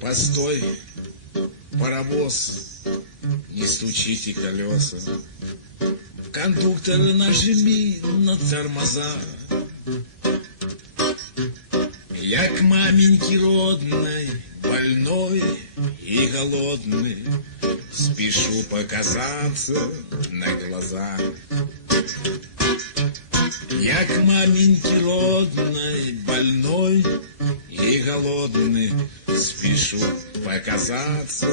Постой, паровоз, не стучите колеса. Кондуктор, нажми на тормоза. Я к маменьке родной, больной и голодный, спешу показаться на глаза. Я к маменьке родной, больной и голодный, спешу показаться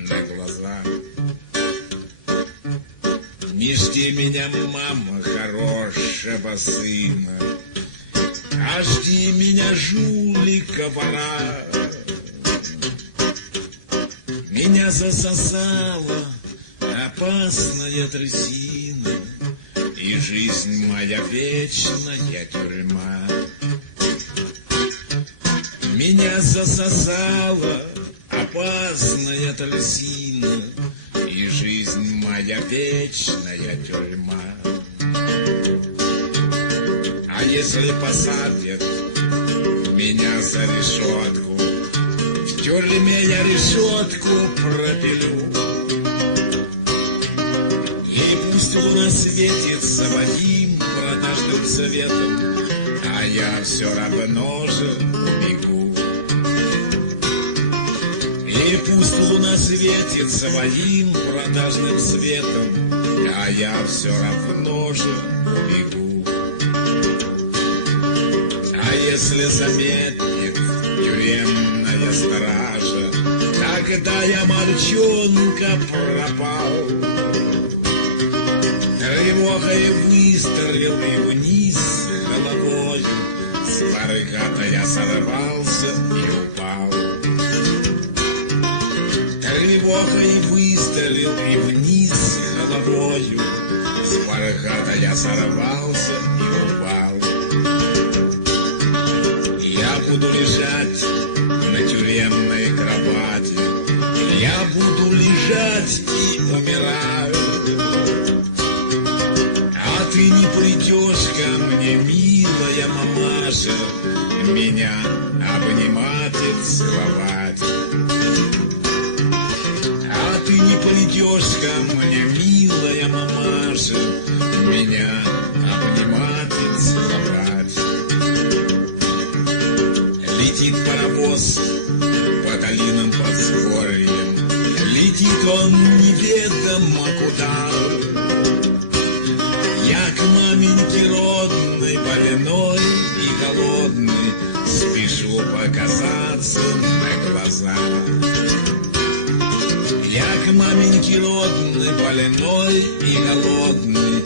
на глаза. Не жди меня, мама, хорошего сына, а жди меня, жулика, вора. Меня засосала опасная трясина, и жизнь моя вечная тюрьма. Меня засосала опасная трясина, и жизнь моя вечная тюрьма. А если посадят меня за решетку, в тюрьме я решетку пропилю. И пусть луна светится одним продажным светом, а я все равно же убегу. И пусть луна светит своим продажным светом, а я все равно же убегу. А если заметит тюремная стража, тогда я, мальчонка, пропал. Тревогой выстрел и вниз головой, с баррикада я сорвался и упал. Тревогой выстрелил и вниз головою, с баррикада я сорвался и упал. Я буду лежать на тюремной кровати, я буду лежать и умирать. А ты не придешь ко мне, милая мамаша, меня обнимать и целовать. А ты не придешь ко мне, милая мамаша, меня обнимать и целовать. Летит паровоз по долинам подспорьем, летит он неведомо куда. Я к маменьке родной, больной и голодный, спешу показаться на глаза. Я к маменьке родной, больной и голодный,